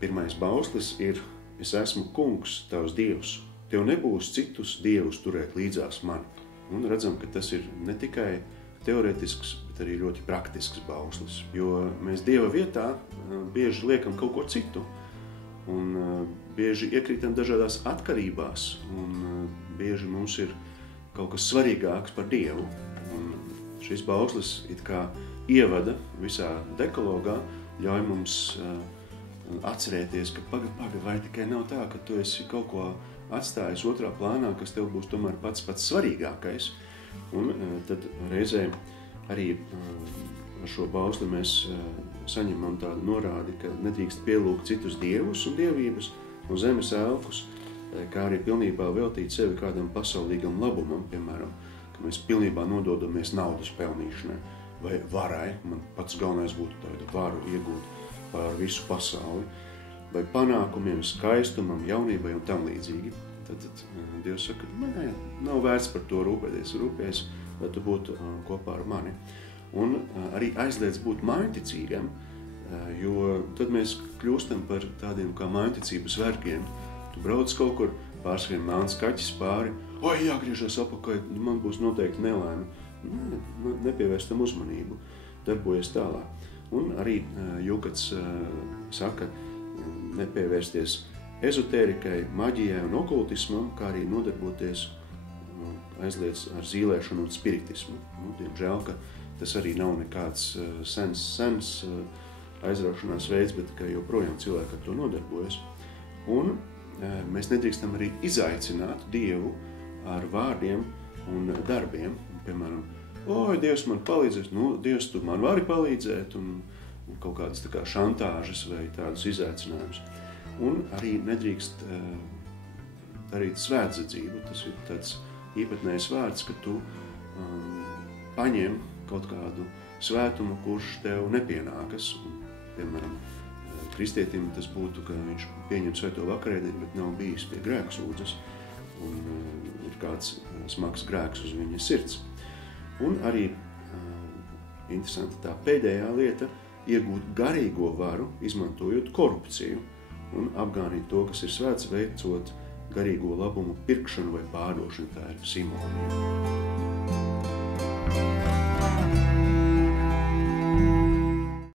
Pirmais bauslis ir: es esmu kungs, tavs dievs. Tev nebūs citus dievus turēt līdzās mani. Un redzam, ka tas ir ne tikai teoretisks, bet arī ļoti praktisks bauslis, jo mēs Dieva vietā bieži liekam kaut ko citu un bieži iekrītam dažādās atkarībās un bieži mums ir kaut kas svarīgāks par Dievu. Un šis bauslis it kā ievada visā dekalogā, ļauj mums atcerēties, ka paga, vai tikai nav tā, ka tu esi kaut ko atstājis otrā plānā, kas tev būs tomēr pats svarīgākais. Un tad reizē arī ar šo bausli mēs saņemam tādu norādi, ka nedrīkst pielūgt citus dievus un dievības no zemes elkus, kā arī pilnībā veltīt sevi kādam pasaulīgam labumam, piemēram, ka mēs pilnībā nododamies naudas pelnīšanai vai varai, man pats galvenais būtu tādu varu iegūt pār visu pasauli, vai panākumiem, skaistumam, jaunībai un tam līdzīgi. Tad Dievs saka, nē, nav vērts par to rūpēties, lai tu būtu kopā ar mani. Un arī aizliedz būt mājticīgam, jo tad mēs kļūstam par tādiem kā mājticības vergiem. Tu brauc kaut kur, pārskrien melns kaķis pāri, oi, jāgriežas apakaļ, man būs noteikti nelaime. Nepievērstam uzmanību, darbojas tālāk. Un arī Jukats saka, nepievērsties ezotērikai, maģijai un okultismam, kā arī nodarboties aizliedz ar zīlēšanu un spiritismu. Diemžēl, ka tas arī nav nekāds sens aizraušanās veids, bet ka joprojām cilvēki ar to nodarbojas. Un mēs nedrīkstam arī izaicināt Dievu ar vārdiem un darbiem. Piemēram, oi, Dievs man palīdzēs, Dievs, tu man vari palīdzēt, un kaut kādas tā kā šantāžas vai tādus izaicinājumus. Un arī nedrīkst darīt svētdzību. Tas ir tāds īpatnējs vārds, ka tu paņem kaut kādu svētumu, kurš tev nepienākas. Un, piemēram, kristietim tas būtu, ka viņš pieņem svēto vakarēdienu, bet nav bijis pie grēksūdzes un ir kāds smags grēks uz viņa sirds. Un arī interesanti tā pēdējā lieta – iegūt garīgo varu, izmantojot korupciju un apgānīt to, kas ir svēts, veicot garīgo labumu pirkšanu vai pārdošanu. Tā ir simonija.